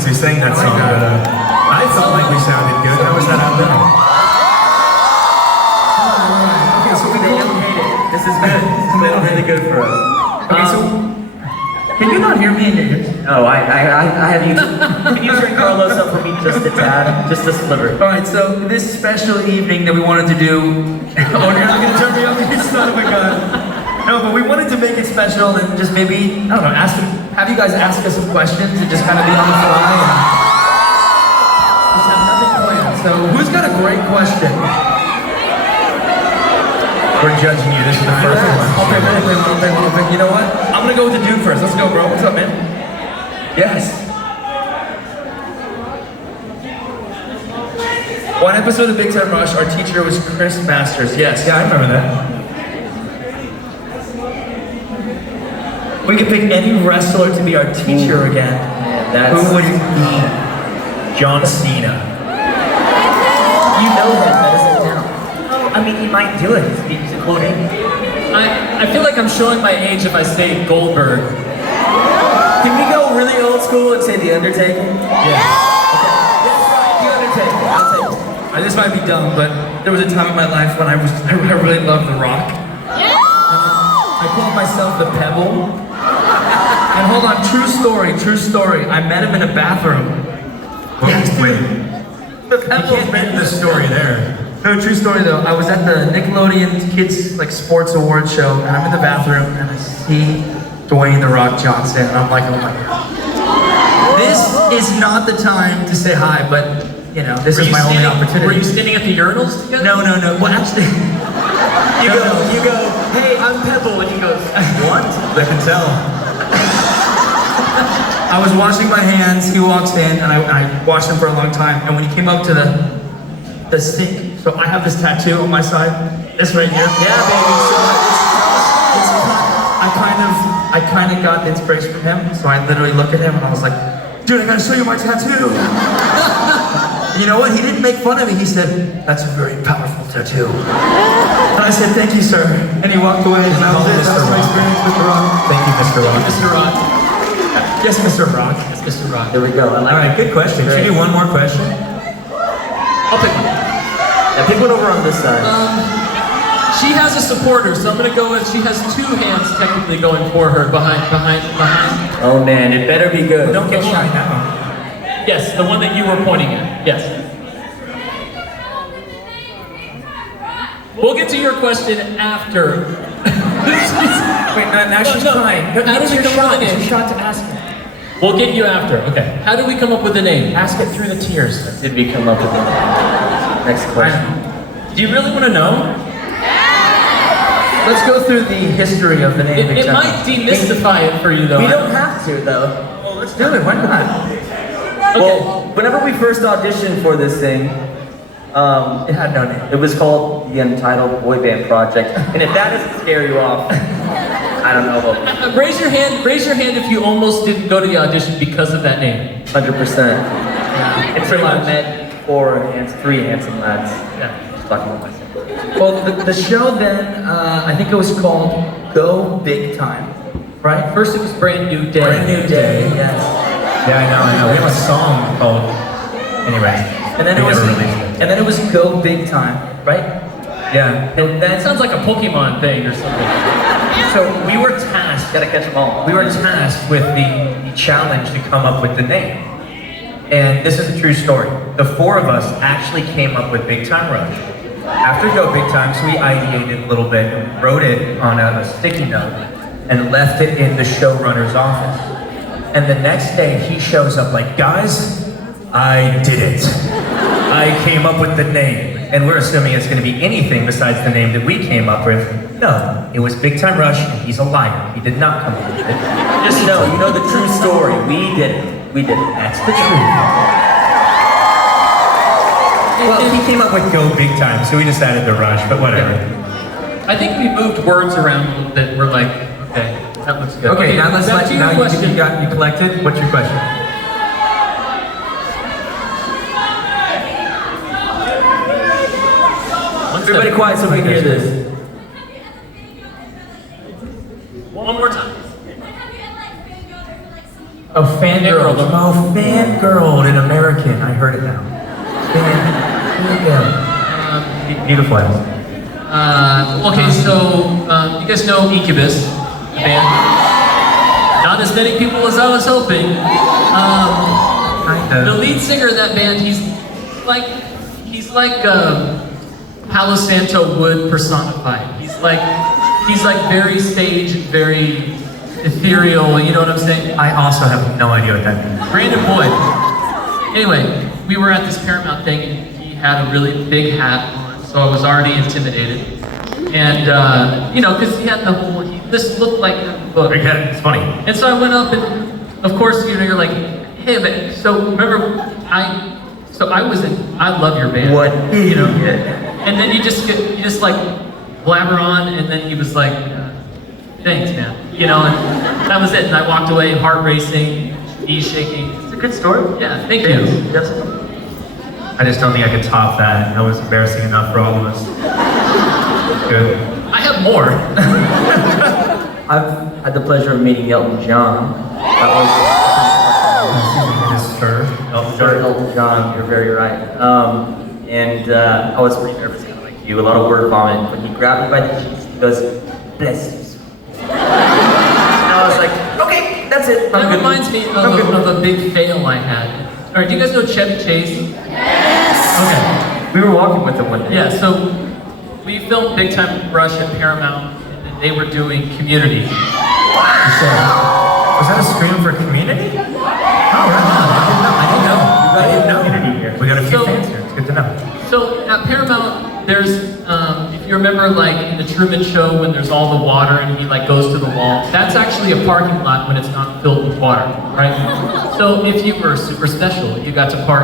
since we sang that song, but I felt like we sounded good. How was that out there? Okay, so they don't hate it. This is good. This has been really good for us. Okay, so can you not hear me? No, I have you. Can you turn Carlos up for me just a tad, just a sliver? All right, so this special evening that we wanted to do. Oh, you're not gonna turn me up, you son of a gun. No, but we wanted to make it special and just maybe, I don't know, have you guys ask us some questions and just kind of be on the fly and just have nothing planned. So who's got a great question? We're judging you. This is the first one. Okay, you know what? I'm gonna go with the dude first. Let's go, bro. What's up, man? Yes. One episode of Big Time Rush, our teacher was Chris Masters. Yes. Yeah, I remember that. We could pick any wrestler to be our teacher again. That's... Who would it be? John Cena. You know that doesn't count. I mean, he might do it. He's a cool name. I feel like I'm showing my age if I say Goldberg. Can we go really old school and say The Undertaker? Yeah. Okay. That's right, The Undertaker. I'll take it. This might be dumb, but there was a time in my life when I really loved The Rock. I called myself the Pebble. And hold on, true story. I met him in a bathroom. Wait. The You Pebble. can't make the story there. No, true story though. I was at the Nickelodeon Kids Sports Awards show, and I'm in the bathroom, and I see Dwayne "The Rock" Johnson, and I'm like, oh my god. This is not the time to say hi, but you know, this is my only opportunity. Were you standing at the urinals together? No. Well, actually, You go, hey, I'm Pebble, and he goes, what? I can tell. I was washing my hands. He walks in, and I washed them for a long time. And when he came up to the sink, so I have this tattoo on my side, this right here. Yeah, baby. I kind of got the inspiration from him. So I literally look at him, and I was like, dude, I gotta show you my tattoo. You know what? He didn't make fun of me. He said, that's a very powerful tattoo. And I said, thank you, sir. And he walked away. And that was it. That was my experience with The Rock. Thank you, Mr. Rock. Mr. Rock. Yes, Mr. Rock. Yes, Mr. Rock. There we go. I like All right, good question. Should we do one more question? I'll pick one. Now pick one over on this side. She has a supporter, so I'm gonna go with, she has two hands technically going for her behind. Oh man, it better be good. Don't get shy now. Yes, the one that you were pointing at. Yes. We'll get to your question after. Wait, now she's trying. How did we come up with a name? shot to ask her. We'll get you after. Okay. How did we come up with the name? Ask it through the tears. Did we come up with it? Next question. Do you really want to know? Let's go through the history of the name. It might demystify it for you, though. We don't have to, though. Well, let's do it. Why not? Okay. Well, whenever we first auditioned for this thing, It had no name. it was called the Untitled Boy Band Project. And if that doesn't scare you off, I don't know about Raise your hand if you almost didn't go to the audition because of that name. 100%. It's Pretty I much. met three handsome lads. Yeah. Just talking about myself. Well, the show then, I think it was called Go Big Time, right? First it was Brand New Day. Brand New Day, yes. Yeah, I know. We have a song called. Anyway. And then it was Go Big Time, right? Yeah. And That sounds like a Pokemon thing or something. So we were tasked. Gotta catch them all. We were tasked with the challenge to come up with the name. And this is a true story. The four of us actually came up with Big Time Rush. After Go Big Time, so we ideated a little bit and wrote it on a sticky note and left it in the showrunner's office. And the next day he shows up like, guys, I did it. I came up with the name. And we're assuming it's gonna be anything besides the name that we came up with. No, it was Big Time Rush, and he's a liar. He did not come up with it. Just know, you know the true story. We did it. We did it. That's the truth. Well, he came up with Go Big Time, so we decided to rush, but whatever. I think we moved words around a little bit. We're like, okay, that looks good. Okay, now let's back to your question. you collected. What's your question? Everybody quiet so we can hear this. One more time. Oh, fangirl. Fangirl. Oh, fangirl in American. I heard it now. Fangirl. Beautiful. Okay, so you guys know Incubus, the band? Not as many people as I was hoping. Kind The of. lead singer of that band, he's like Palo Santo Wood personified. He's like very stage, very ethereal. You know what I'm saying? I also have no idea what that means. Brandon Boyd. Anyway, we were at this Paramount thing, and he had a really big hat on, so I was already intimidated. And you know, because he had the whole, this looked like a book. It's funny. And so I went up, and of course, you know, you're like, hey, but so remember, I love your band. What? You know? And then you just like blabber on, and then he was like, thanks, man. You know, and that was it. And I walked away, heart racing, knees shaking. It's a good story. Yeah, thank you. Yes. I just don't think I could top that. That was embarrassing enough for all of us. Good. I have more. I've had the pleasure of meeting Elton John. That was Sir. Sir Elton John. You're very right. And I was pretty nervous, kind of like you. A lot of word vomit. When he grabbed me by the cheeks, he goes, "Bless you." And I was like, "Okay, that's it. I'm That good." reminds me of a big fail I had. All right, do you guys know Chevy Chase? Yes. We were walking with him one day. Okay. Yeah. So we filmed Big Time Rush at Paramount, and then they were doing Community. Was that a scream for Community? Oh, right on. I didn't know. I didn't know. Community here. We got a few So- fans here. It's good to know. So at Paramount, there's, if you remember, like in the Truman Show, when there's all the water and he like goes to the wall, that's actually a parking lot when it's not filled with water, right? So if you were super special, you got to park